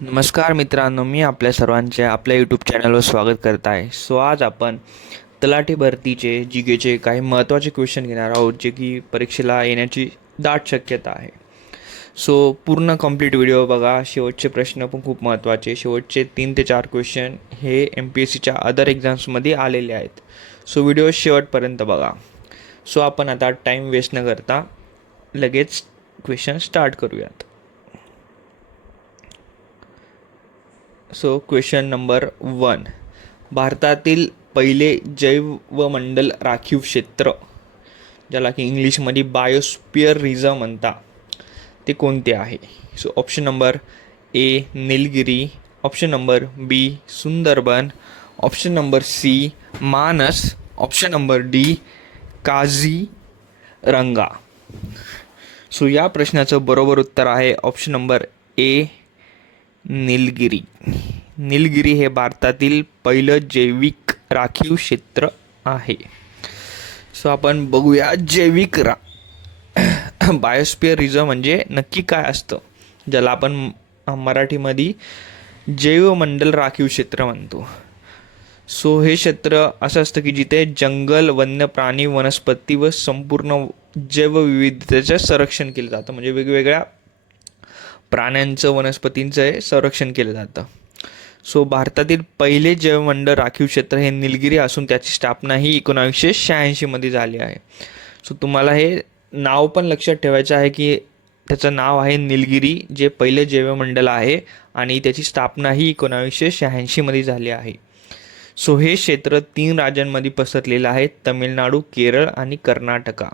नमस्कार मित्रांनो, मी आपल्या सर्वांचे आपल्या यूट्यूब चॅनलवर स्वागत करत आहे. आज आपण तलाठी भरतीचे जीकेचे काही महत्त्वाचे क्वेश्चन घेणार आहोत, जे की परीक्षेला येण्याची दाट शक्यता आहे. पूर्ण कंप्लीट व्हिडिओ बघा. शेवटचे प्रश्न पण खूप महत्त्वाचे. शेवटचे 3 ते 4 क्वेश्चन हे MPSCच्या अदर एक्झाम्समध्ये आलेले आहेत. व्हिडिओ शेवटपर्यंत बघा. आपण आता टाईम वेस्ट न करता लगेच क्वेश्चन स्टार्ट करूयात. Question number 1. भारतातील पहिले जैवमंडल राखीव क्षेत्र, ज्याला की इंग्लिशमध्ये बायोस्फिअर रिझर्व म्हणता, ते कोणते आहे? Option number A Nilgiri, option number B Sundarban, option number C Manas, option number D Kaziranga. या प्रश्नाचं बरोबर उत्तर आहे option number A Nilgiri. Nilgiri हे भारतातील पहिलं जैविक राखीव क्षेत्र आहे. आपण बघूया जैविक बायोस्फिअर रिझर्व म्हणजे नक्की काय असतं, ज्याला आपण मराठीमध्ये जैवमंडल राखीव क्षेत्र म्हणतो. हे क्षेत्र असं असतं की जिथे जंगल, वन्य प्राणी, वनस्पती व संपूर्ण जैवविविधतेचं संरक्षण केलं जातं. म्हणजे वेगवेगळ्या प्राण्यांचं, वनस्पतींचं हे संरक्षण केलं जातं. भारतातील पहिले जैवमंडल राखीव क्षेत्र हे निलगिरी असून त्याची स्थापना ही 1986 मध्ये झाली आहे. तुम्हाला हे नाव पण लक्षात ठेवायचं आहे की त्याचं नाव आहे निलगिरी, जे पहिले जैवमंडल आहे आणि त्याची स्थापना ही 1986 मध्ये झाली आहे. हे क्षेत्र 3 राज्यांमध्ये पसरलेलं आहे: तमिळनाडू, केरळ आणि कर्नाटका.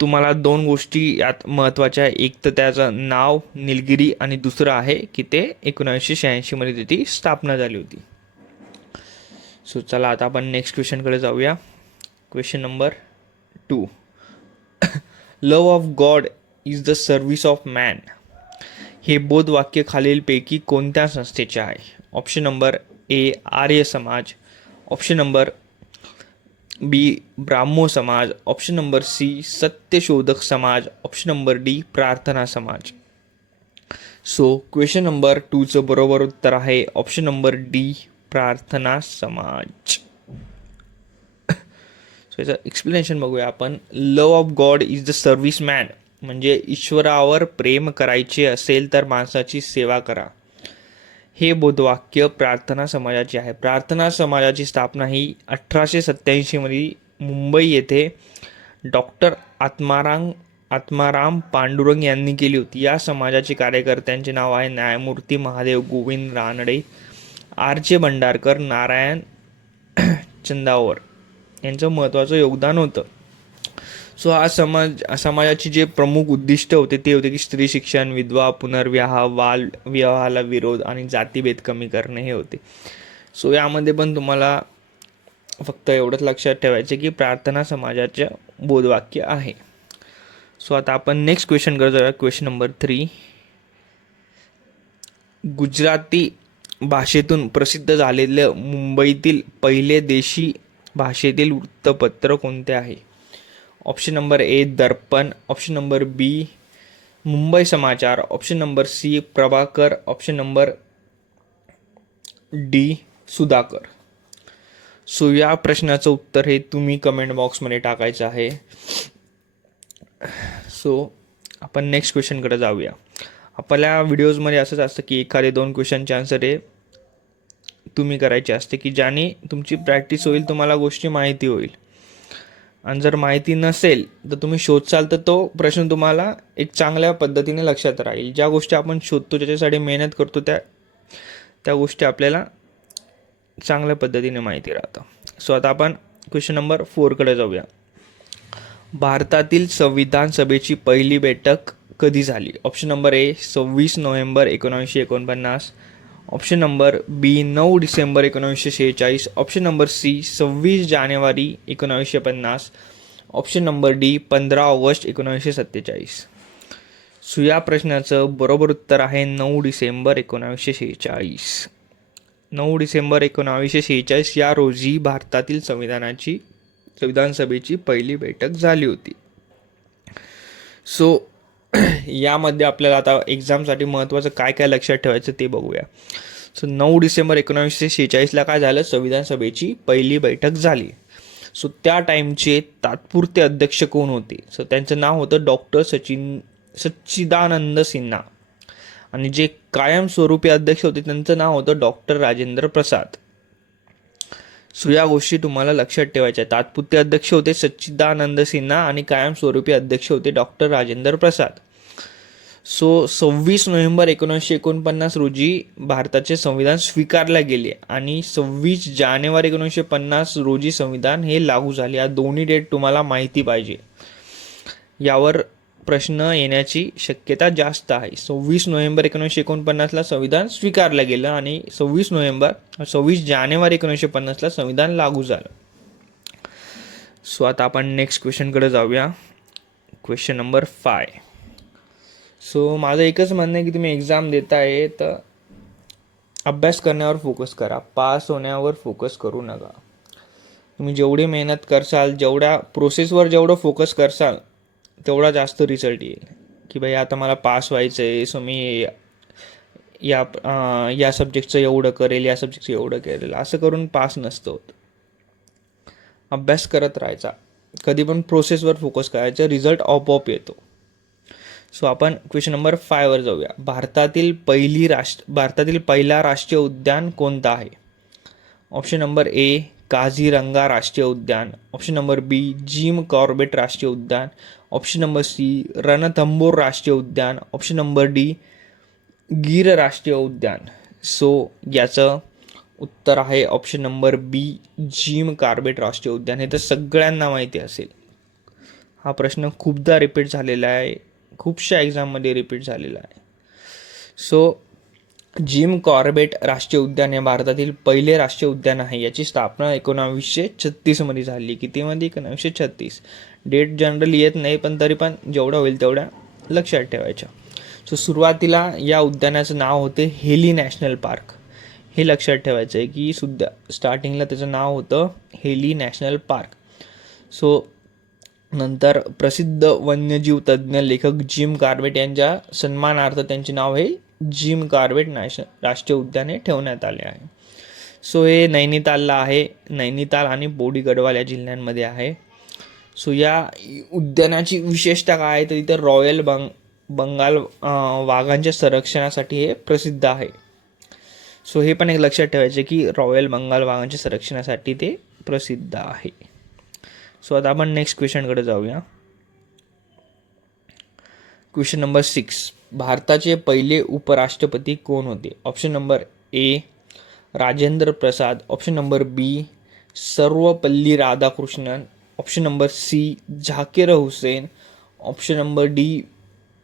तुम्हाला 2 गोष्टी यात महत्त्वाच्या आहे. एक तर त्याचं नाव निलगिरी आणि दुसरं आहे की ते 1986 मध्ये त्याची स्थापना झाली होती. चला आता आपण नेक्स्ट क्वेश्चनकडे जाऊया. Question number 2. Love of God is the service of man हे बोधवाक्य खालीलपैकी कोणत्या संस्थेचे आहे? ऑप्शन नंबर ए आर्य समाज, ऑप्शन नंबर बी ब्राह्मो समाज, option number C Satyashodhak Samaj, option number D प्रार्थना समाज. क्वेश्चन नंबर 2चं बरोबर उत्तर आहे ऑप्शन नंबर डी प्रार्थना समाज. याचं एक्सप्लेनेशन बघूया आपण. Love of God is the service man म्हणजे ईश्वरावर प्रेम करायचे असेल तर माणसाची सेवा करा, हे बोधवाक्य प्रार्थना समाजाचे आहे. प्रार्थना समाजाची स्थापना ही 1887 मध्ये मुंबई येथे डॉक्टर आत्माराम पांडुरंग यांनी केली होती. या समाजाचे कार्यकर्त्यांचे नाव आहे न्यायमूर्ती महादेव गोविंद रानडे, आर.जे. भंडारकर, नारायण चंदावर यांचं महत्त्वाचं योगदान होतं. हा समाजाची जे प्रमुख उद्दिष्ट होते ते होते की स्त्री शिक्षण, विधवा पुनर्विवाह, विवाहाला विरोध आणि जातीभेद कमी करणे हे होते. यामध्ये पण तुम्हाला फक्त एवढंच लक्षात ठेवायचं की प्रार्थना समाजाचे बोधवाक्य आहे. आता आपण नेक्स्ट क्वेश्चन करतो. Question number 3. गुजराती भाषेतून प्रसिद्ध झालेलं मुंबईतील पहिले देशी भाषेतील वृत्तपत्र कोणते आहे? Option number A Darpan, option number B Mumbai Samachar, option number C Prabhakar, option number D Sudhakar. या प्रश्नाचं उत्तर हे तुम्ही कमेंट बॉक्समध्ये टाकायचं आहे. आपण नेक्स्ट क्वेश्चनकडे जाऊया. आपल्या व्हिडिओजमध्ये असंच असतं की एखादे 2 क्वेश्चनचे आन्सर हे तुम्ही करायचे असते की ज्याने तुमची प्रॅक्टिस होईल, तुम्हाला गोष्टी माहिती होईल. आणि जर माहिती नसेल तर तुम्ही शोधसाल तर तो प्रश्न तुम्हाला एक चांगल्या पद्धतीने लक्षात राहील. ज्या गोष्टी आपण शोधतो, ज्याच्यासाठी मेहनत करतो, त्या गोष्टी आपल्याला चांगल्या पद्धतीने माहिती राहतं. आता आपण क्वेश्चन नंबर 4कडे जाऊया. भारतातील संविधान सभेची पहिली बैठक कधी झाली? Option number A 26 November 1949, option number B 9 December 1946, option number C 26 जानेवारी 1950, ऑप्शन नंबर डी 15 ऑगस्ट 1947. या प्रश्नाचं बरोबर उत्तर आहे 9 डिसेंबर 1946. 9 डिसेंबर 1946 या रोजी भारतातील संविधान सभेची पहिली बैठक झाली होती. यामध्ये आपल्याला आता एक्झामसाठी महत्त्वाचं काय काय लक्षात ठेवायचं ते बघूया. सो 9 डिसेंबर 1946ला काय झालं, संविधान सभेची पहिली बैठक झाली. सो त्या टाईमचे तात्पुरते अध्यक्ष कोण होते? सो त्यांचं नाव होतं डॉक्टर सच्चिदानंद सिन्हा. आणि जे कायमस्वरूपी अध्यक्ष होते त्यांचं नाव होतं डॉक्टर राजेंद्र प्रसाद. सो या गोष्टी तुम्हाला लक्षात ठेवायच्या. तात्पुरते अध्यक्ष होते सच्चिदानंद सिन्हा आणि कायमस्वरूपी अध्यक्ष होते doctor Rajendra Prasad. So 26 November 1949 रोजी भारताचे संविधान स्वीकारले गेले आणि 26 जानेवारी 1950 रोजी संविधान हे लागू झाले. या दोन्ही डेट तुम्हाला माहिती पाहिजे. यावर प्रश्न येण्याची शक्यता जास्त आहे. 26 नोव्हेंबर 1949ला संविधान स्वीकारलं गेलं आणि 26 जानेवारी 1950ला संविधान लागू झालं. सो आता आपण नेक्स्ट क्वेश्चनकडे जाऊया. Question number 5. सो माझं एकच म्हणणं आहे की तुम्ही एक्झाम देताय तर अभ्यास करण्यावर फोकस करा, पास होण्यावर फोकस करू नका. तुम्ही जेवढी मेहनत करसाल, जेवढ्या प्रोसेसवर जेवढं फोकस करसाल तेवढा जास्त रिझल्ट येईल. की भाई आता मला पास व्हायचं आहे, सो मी या सब्जेक्टचं एवढं करेल, या सब्जेक्टचं एवढं करेल, असं करून पास नसतं होत. अभ्यास करत राहायचा, कधी पण प्रोसेसवर फोकस करायचं, रिझल्ट आपोआप येतो. सो आपण क्वेश्चन नंबर 5 वर जाऊया. भारतातील पहिला राष्ट्रीय उद्यान कोणता आहे? ऑप्शन नंबर ए काझीरंगा राष्ट्रीय उद्यान, ऑप्शन नंबर बी जिम कॉर्बेट राष्ट्रीय उद्यान, ऑप्शन नंबर सी रणथंबोर राष्ट्रीय उद्यान, ऑप्शन नंबर डी गीर राष्ट्रीय उद्यान. सो याचं उत्तर आहे ऑप्शन नंबर बी जिम कॉर्बेट राष्ट्रीय उद्यान. हे तर सगळ्यांना माहिती असेल. हा प्रश्न खूपदा रिपीट झालेला आहे, खूपशा एक्झाममध्ये रिपीट झालेला आहे. सो जिम कॉर्बेट राष्ट्रीय उद्यान हे भारतातील पहिले राष्ट्रीय उद्यान आहे. याची स्थापना 1936 मध्ये झाली. कितीमध्ये? 1936. डेट जनरली येत नाही, पण तरी पण जेवढं होईल तेवढ्या लक्षात ठेवायच्या. सो सुरुवातीला या उद्यानाचं नाव होते हेली नॅशनल पार्क. हे लक्षात ठेवायचं आहे की सुद्धा स्टार्टिंगला त्याचं नाव होतं हेली नॅशनल पार्क. सो नंतर प्रसिद्ध वन्यजीव तज्ज्ञ लेखक जिम कॉर्बेट यांच्या सन्मानार्थ त्यांचे नाव हे जिम कॉर्बेट राष्ट्रीय उद्यान हे ठेवण्यात आले आहे. सो हे नैनितालला आहे. नैनिताल आणि बोडी गढवाल या जिल्ह्यांमध्ये आहे. सो या उद्यानाची विशेषता काय आहे तर इथं रॉयल बंगाल वाघांच्या संरक्षणासाठी हे प्रसिद्ध आहे. सो हे पण एक लक्षात ठेवायचे की रॉयल बंगाल वाघांच्या संरक्षणासाठी ते प्रसिद्ध आहे. सो आता आपण नेक्स्ट क्वेश्चनकडे जाऊया. Question number 6. भारताचे पहिले उपराष्ट्रपती कोण होते? Option number A Rajendra Prasad, option number B Sarvepalli Radhakrishnan, option number C Zakir Hussain, option number D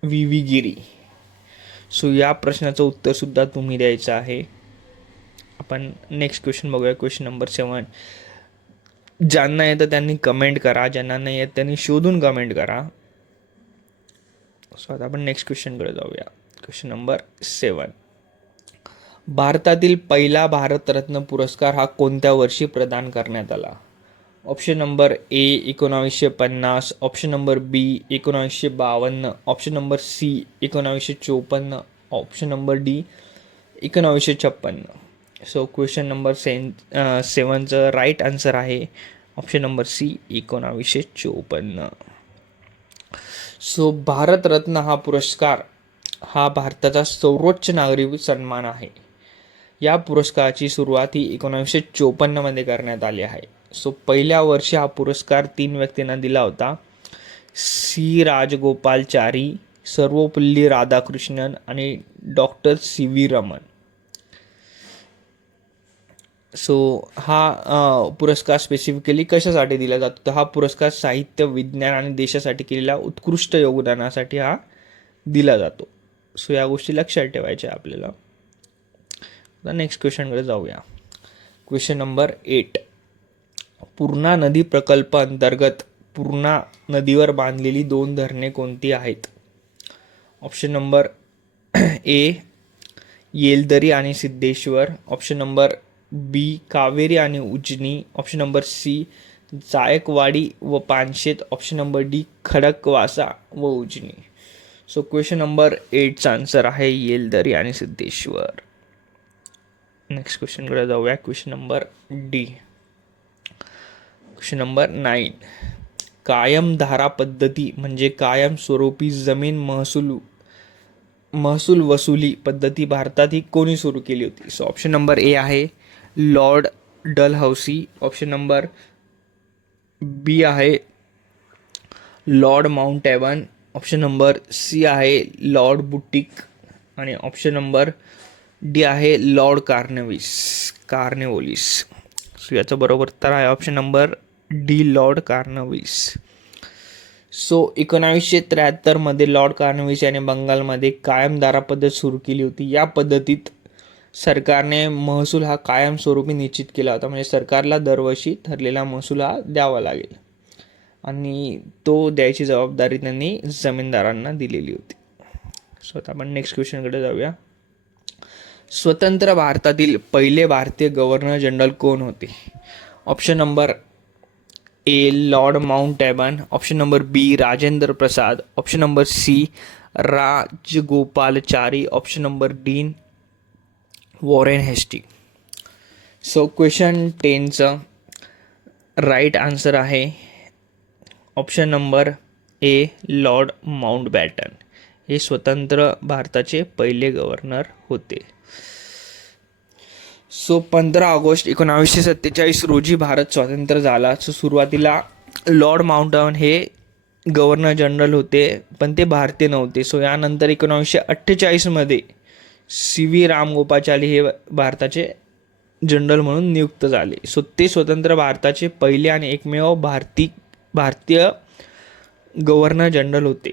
V V Giri. So या प्रश्नाचं उत्तर सुद्धा तुम्ही द्यायचं आहे. आपण नेक्स्ट क्वेश्चन बघूया. Question number 7. ज्यांना येतं त्यांनी कमेंट करा, ज्यांना नाही येत त्यांनी शोधून कमेंट करा. सो आता आपण नेक्स्ट क्वेश्चनकडे जाऊया. Question number 7. भारतातील पहिला भारतरत्न पुरस्कार हा कोणत्या वर्षी प्रदान करण्यात आला? Option number A 1950, option number B 1952, option number C 1954, option number D 1956. So question number 7चं राईट आन्सर आहे option number C 1954. So Bharat Ratna हा पुरस्कार हा भारताचा सर्वोच्च नागरी सन्मान आहे. या पुरस्काराची सुरुवात ही 1954 मध्ये करण्यात आली आहे. सो पहिल्या वर्षी हा पुरस्कार 3 व्यक्तींना दिला होता. सी राजगोपालचारी, सर्वपल्ली राधाकृष्णन आणि doctor C V Raman. So हा पुरस्कार स्पेसिफिकली कशासाठी दिला जातो? तर हा पुरस्कार साहित्य, विज्ञान आणि देशासाठी केलेल्या उत्कृष्ट योगदानासाठी हा दिला जातो. सो या गोष्टी लक्षात ठेवायच्या आपल्याला. आता नेक्स्ट क्वेश्चनकडे जाऊया. Question number 8. पूर्णा नदी प्रकल्प अंतर्गत पूर्णा नदीवर बांधलेली 2 धरणे कोणती आहेत? ऑप्शन नंबर ए येलदरी आणि Siddheshwar, option number B Kaveri आणि Ujani, option number C Jayakwadi व Panshet, option number D Khadakwasla व उजनी. सो क्वेश्चन नंबर 8चा आन्सर आहे येलदरी आणि सिद्धेश्वर. नेक्स्ट क्वेश्चनकडे जाऊया. Question number D. Question number 9. कायम धारा पद्धती म्हणजे कायमस्वरूपी जमीन महसूल वसुली पद्धती भारतात ही कोणी सुरू केली होती? सो ऑप्शन नंबर ए आहे Lord Dalhousie. Option number B आहे Lord Mountbatten. Option number C आहे लॉर्ड बुटिक आणि ऑप्शन नंबर डी आहे लॉर्ड कार्नेवोलिस. सो याचं बरोबर उत्तर आहे option number D Lord Cornwallis. So 1973 Lord Cornwallis याने बंगालमध्ये कायमधारा पद्धत सुरू केली होती. या पद्धतीत सरकारने महसूल हा कायमस्वरूपी निश्चित केला होता. म्हणजे सरकारला दरवर्षी ठरलेला महसूल हा द्यावा लागेल आणि तो द्यायची जबाबदारी त्यांनी जमीनदारांना दिलेली होती. सो आता आपण नेक्स्ट क्वेश्चनकडे जाऊया. स्वतंत्र भारतातील पहिले भारतीय गव्हर्नर जनरल कोण होते? Option number A Lord Mountbatten. Option number B Rajendra Prasad. Option number C Rajagopalachari. Option number D Warren हेस्टी. सो क्वेश्चन 10चं राईट आन्सर आहे option number A Lord Mountbatten. हे स्वतंत्र भारताचे पहिले गव्हर्नर होते. सो 15 ऑगस्ट 1947 रोजी भारत स्वतंत्र झाला. सो सुरुवातीला लॉर्ड माउंटबॅटन हे गव्हर्नर जनरल होते पण ते भारतीय नव्हते. सो यानंतर 1948 सी व्ही रामगोपालाचारी हे भारताचे जनरल म्हणून नियुक्त झाले. सो ते स्वतंत्र भारताचे पहिले आणि एकमेव भारतीय गव्हर्नर जनरल होते.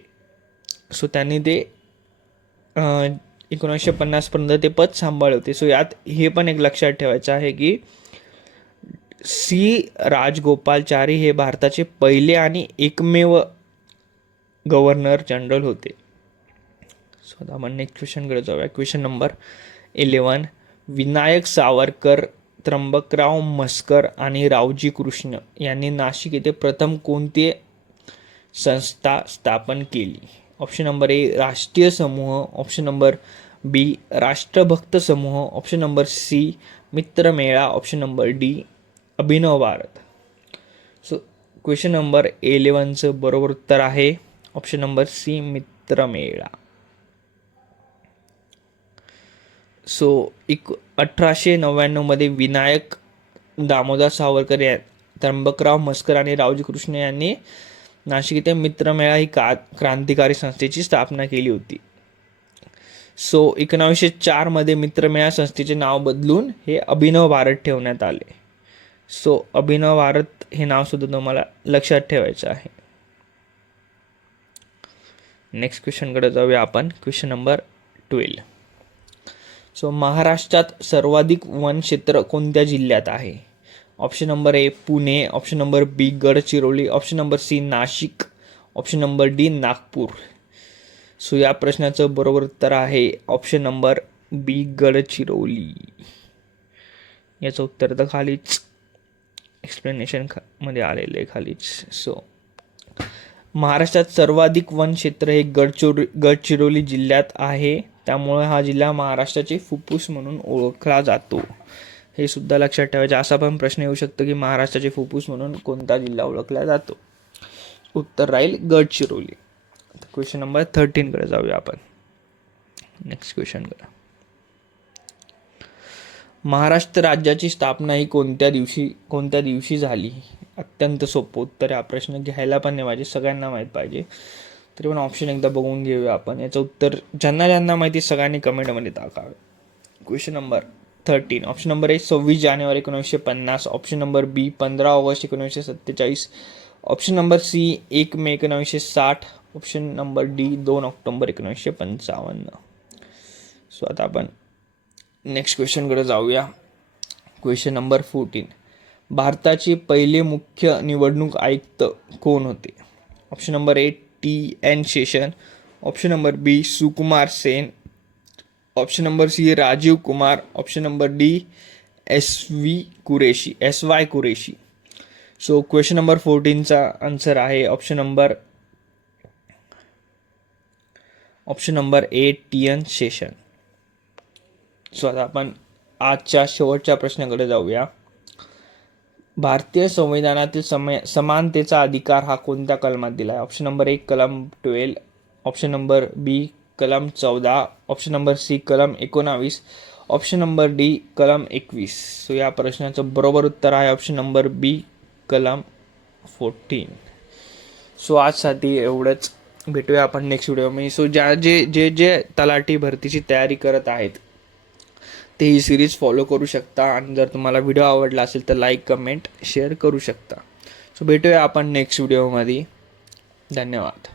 सो त्यांनी ते 1950 ते पद सांभाळले होते. सो यात हे पण एक लक्षात ठेवायचं आहे की सी राजगोपालाचारी हे भारताचे पहिले आणि एकमेव गव्हर्नर जनरल होते. सो आता आपण नेक्स्ट क्वेश्चनकडे जाऊया. Question number 11. विनायक सावरकर, त्र्यंबकराव मस्कर आणि रावजी कृष्ण यांनी नाशिक येथे प्रथम कोणती संस्था स्थापन केली? ऑप्शन नंबर ए राष्ट्रीय समूह. Option number B Rashtrabhakta Samuh. Option number C Mitramela. Option number D Abhinav Bharat. So question number 11चं बरोबर उत्तर आहे option number C Mitramela. So 1899 Vinayak Damodar Savarkar या त्र्यंबकराव मस्कर आणि रावजी कृष्ण यांनी नाशिक येथे मित्रमेळा ही क्रांतिकारी संस्थेची स्थापना केली होती. सो 1904 मित्रमेळा संस्थेचे नाव बदलून हे अभिनव भारत ठेवण्यात आले. सो अभिनव भारत हे नाव सुद्धा तुम्हाला लक्षात ठेवायचं आहे. नेक्स्ट क्वेश्चनकडे जाऊया आपण. Question number 12. सो महाराष्ट्रात सर्वाधिक वनक्षेत्र कोणत्या जिल्ह्यात आहे? Option number A Pune. Option number B Gadchiroli. Option number C Nashik. Option number D Nagpur. So या प्रश्नाचं बरोबर उत्तर आहे ऑप्शन नंबर बी गडचिरोली. याचं उत्तर तर खालीच एक्सप्लेनेशन मध्ये आलेलं आहे खालीच. सो महाराष्ट्रात सर्वाधिक वनक्षेत्र हे गडचिरोली जिल्ह्यात आहे. त्यामुळे हा जिल्हा महाराष्ट्राचे फुफ्फुस म्हणून ओळखला जातो. हे सुद्धा लक्षात ठेवायचं. असा पण प्रश्न येऊ शकतो की महाराष्ट्राचे फुफ्फुस म्हणून कोणता जिल्हा ओळखला जातो? उत्तर राहील गडचिरोली. क्वेश्चन नंबर 13कडे जाऊया आपण. नेक्स्ट क्वेश्चनकडे. महाराष्ट्र राज्याची स्थापना ही कोणत्या दिवशी झाली? अत्यंत सोपं उत्तर. हा प्रश्न घ्यायला पण नाही पाहिजे, सगळ्यांना माहीत पाहिजे. तरी पण ऑप्शन एकदा बघून घेऊया आपण. याचं उत्तर ज्यांना माहिती सगळ्यांनी कमेंटमध्ये टाकावे. Question number 13. Option number A 26 जानेवारी 1950. Option number B 15 August 1947. Option number C 1 May 1960. Option number D 2 October 1955. So आता आपण नेक्स्ट क्वेश्चनकडे जाऊया. Question number 14. भारताचे पहिले मुख्य निवडणूक आयुक्त कोण होते? Option number A TN Seshan. Option number B Sukumar Sen. Option number C Rajiv Kumar. Option number D SY Qureshi. So question number 14चा answer आहे option number option number A TN Seshan. So आता आपण आजच्या शेवटच्या प्रश्नाकडे जाऊया. भारतीय संविधानातील समानतेचा अधिकार हा कोणत्या कलमात दिला आहे? ऑप्शन नंबर 1 कलम 12, ऑप्शन नंबर बी कलम 14, ऑप्शन नंबर सी कलम 19, ऑप्शन नंबर डी कलम 21. सो या प्रश्नाचं बरोबर उत्तर आहे ऑप्शन नंबर बी कलम 14. सो आजसाठी एवढंच. भेटूया आपण नेक्स्ट व्हिडिओमध्ये. सो जे तलाठी भरतीची तयारी करत आहेत ते ही सिरीज फॉलो करू शकता. आणि जर तुम्हाला व्हिडिओ आवडला असेल तर लाईक, कमेंट, शेअर करू शकता. सो भेटूया आपण नेक्स्ट व्हिडिओमध्ये. धन्यवाद.